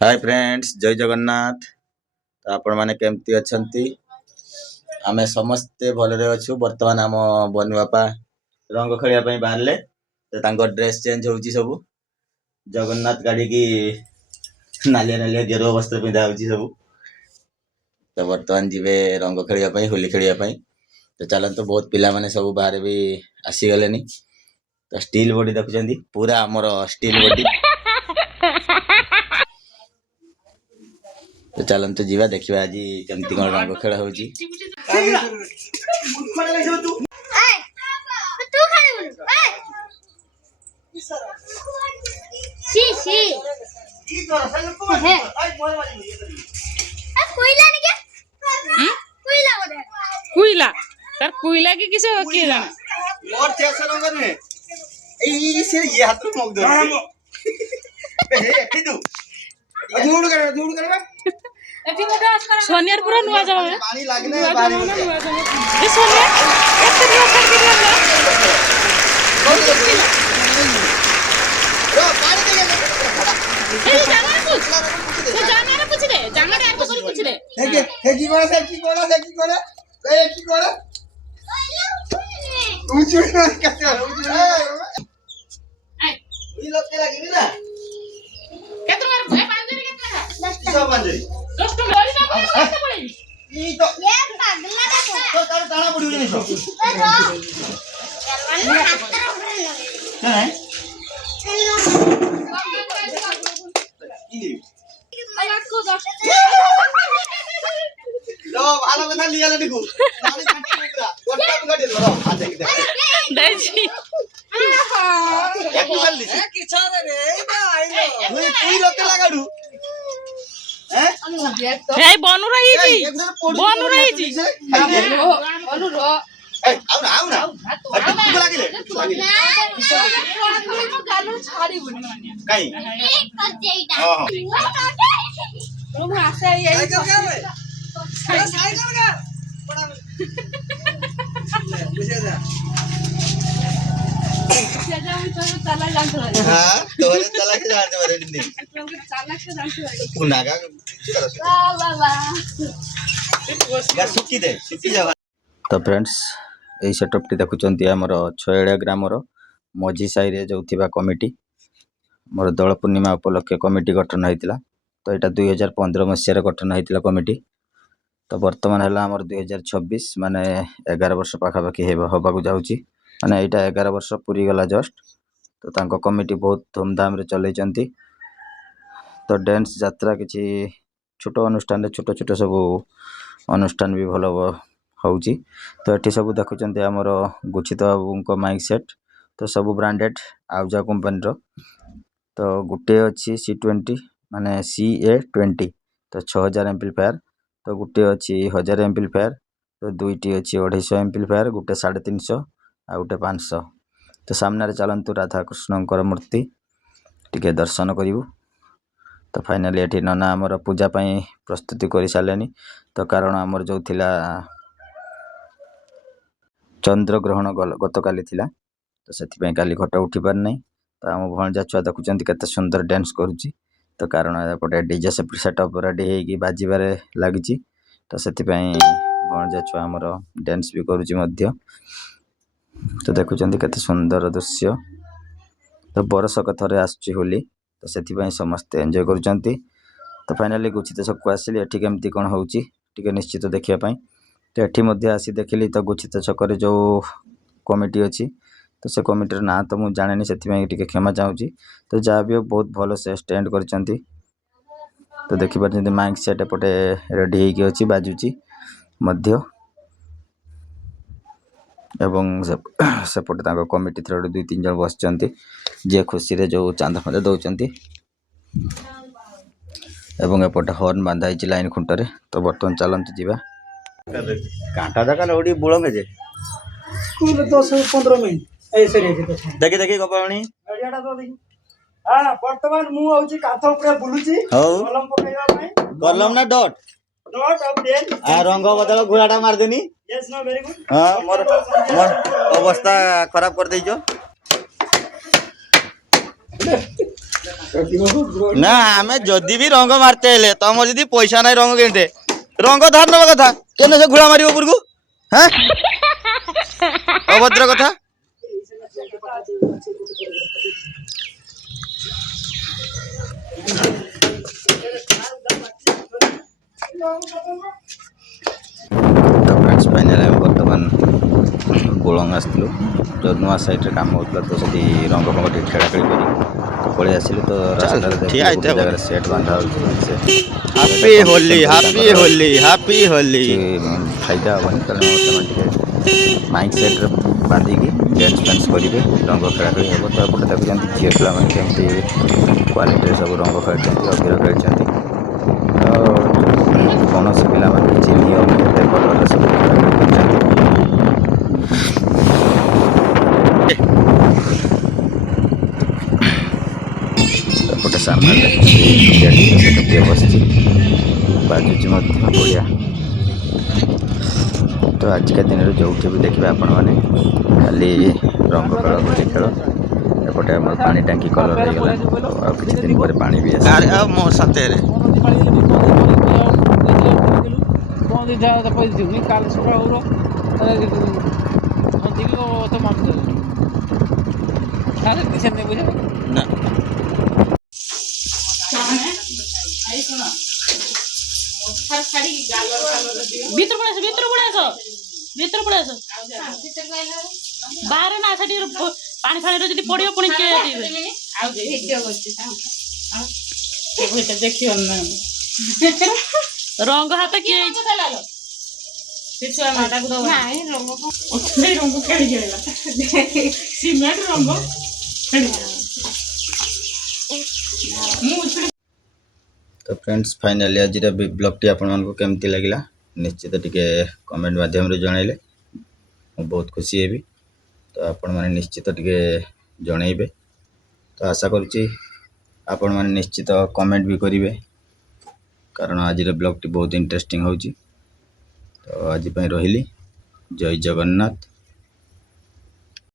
Hi friends, जय जगन्नाथ। तो आपण माने केमती अछंती? आमे समस्ते भलरे अछु। वर्तमान आम बनु बापा रंग खेलिया पई बाहरले, तो तांको ड्रेस चेंज होउची सब। जगन्नाथ गाड़ी की नालिया नालिया गेरुआ वस्त्र पिंधा होउची सब। तो वर्तमान जीवे रंग खेलिया पई, होली खेलिया पई। तो चलंतु बहुत पिला माने सब बाहर भी आसी गलेनी। तो स्टील बॉडी देखुचंदी, पूरा हमर स्टील बॉडी। तो चलंतु जीवा देखिबा आज केमती कोन रंग खेल होउची। कुइला तार कुइला की किसे के जाना मोर चेस रंग रे ए से ये हाथ में मोग दे ए एठी दू दूड़ कर एठी मोटा सोनियार पूरा नुआ जावा पानी लागने पानी ए सोनिया एते नुआ कर के दिया रो पानी दे ए जाना पूछ दे जाना रे को पूछ दे हे की कोला ए की कोला ऊंची कैसे ऊंची ई लोग के लगी ना के तुम्हारे ए पांजरी कितना है सब पांजरी 10 टका बोली ना कितना पड़ेगी ई तो ये पगला तो तार ताना पड़ी नहीं सब क्या है लो ভালো কথা লিয়া লে দেখো পানি কাটি পুরা গোটা গোটা ধরো হাত দেখে দাইছি একটু বললি কি ছাড়ে রে এইটা আইলো তুই লোকে লাগাড়ু হ্যাঁ এই বনু রহিছি বনু রহিছি বনু র এই আউনা তুই লাগিলে গালু ছাড়ি বনি মানে কাই एक कर देईटा रूम आसे यही साइकिल क्या है साइकिल का बड़ा बुझे जा सेजा में तो चला जानतो है हां तोरे चला के जानते मारे दिन चला के जानतो है पुनागा ला ला गा सुकी जा तो फ्रेंड्स यही सेटअप टी देखुचंती हमर छयड़ा ग्रामर मझी साई रे जोथिबा कमिटी मोर दोल पूर्णिमा उपलक्षे कमिटी गठन होइतिला। तो यहाँ 2015 मसीह गठन होइतिला कमिटी। तो वर्तमान है आमर 2026 माने 11 वर्ष पाखापाखि होबाकू जाउची माने एटा 11 वर्ष पूरी गला जस्ट। तो तांको कमिटी बहुत धूमधाम रे चलैचंती। तो डांस यात्रा किछि छोट अनुष्ठान रे छोट छोट सब अनुष्ठान भी भलो होउची। तो एठी सब देखुचंती हमर गुचित बाबूको माइक सेट तो सब ब्रांडेड आउजा कंपनी रो। तो गुटे अच्छी C20 माने CA20 तो 6000 एम्पलीफायर। तो गुटे अच्छी 1000 एम्पलीफायर। तो दुईटी अच्छी 250 एम्पलीफायर गुटे 350 आ गुटे 500। तो सामने चलंतु राधा कृष्णकर मूर्ति टिके दर्शन करिवु। तो फाइनली एठी नना हमर पूजा पई प्रस्तुति करि सालेनी। तो कारण हमर जो थिला चंद्र ग्रहण गतकाली थिला तो सेति पई काली घट उठी पार नै। तो आम भणजा छुआ देखुचंती केते सुंदर डांस करूची। तो कारण एपटे डीजे सेटअप रेडी हेकी बाजीबारे लागिची। तो सेति पई भणजा छुआ हमर डांस भी करूची मध्य। तो देखुचंती केते सुंदर दृश्य। तो बरसक थरे आसची होली तो सेति पई समस्त एन्जॉय करूचंती। तो फाइनली गुचित छक आसिली एठी केमती कोन होउची टिके निश्चित देखिया पई। तो एठी मध्य आसी देखिली तो गुचित छकरे जो कमिटी अछि तो से कमिटर ना तो मु जाने से क्षमा चाहूँगी। तो जहाँ भी बहुत भल से स्टैंड करचंती। तो देखि पारछंती माइक सेट एपटे रेडी हेकी अछि बाजुची मध्य एवं सेपटे तांको कमिटी थ्रो 2-3 जन बसचंती जे खुशी रे जो चांदा फंदा दउचंती एवं एपटे हॉर्न बांधा हिची लाइन खुंटरे। तो बर्तमान चलंतु जीवा कांटा जका लोडी बुळंगे जे स्कूल 10-15 मिनिट ऐसे रे देखि देखि गपावणी गाड़ियाडा तो देखि हां वर्तमान मु आउची काथ ऊपर बुलुची कलम पकाइबा पई कलम ना डॉट अब देन आ रंग बदल घुराटा मार देनी। यस नो वेरी गुड हां मोर अवस्था खराब कर देइजो। ना आम जदि भी रंग मारते हेले तुम जदि पैसा ना रंग किनते रंग धार नवा कथा केने से घुड़ा मार ऊपर को हाँ अभद्र कथा तो फ्रेंड्स फाइनल बर्तमान गोलंग आसलु जो नुआ साइड काम होता तो से रंग फंग टे खेला खेली कर पलि आसिलु तो रास्ता जगह सेट बांधा happy Holi happy Holi happy Holi फायदा हेनी कारण बर्तमान माइक सेट बांधिकी डांस फैंस करेंगे रंग खेला खेली हम तो एपटे देखुं झील पिला केमती क्वालिटी सब रंग खेलते अबीर खेलते कौन से पिला चिन्ह कलर सब एपटे सामने बस बाजुची बढ़िया तो आजिका दिन में जो भी देखिए आपण मैंने खाली रंग खेल गोटे खेल एपटे आम पानी टांकी कलर हो गला आ किसी दिन पर पानी भी आसे मो साथे ना भीतर पड़े बाहर ना अच्छा पानी फाणी रो जदी पड़ियो पुणी के देखियो रंग हाथ किए छुआ को रंग खेली सीमेंट रंग तो फ्रेंड्स फाइनली आज ब्लॉग टी आपण मानक केमती लगिला निश्चित टिके कमेंट माध्यम रे जणाइले मैं बहुत खुशी हेबी तो आपण माने निश्चित टिके जणाइबे तो आशा करूची आपण माने निश्चित कमेंट भी करिवे कारण आज ब्लॉग टी बहुत इंटरेस्टिंग होची तो आज पई रहिली जय जगन्नाथ।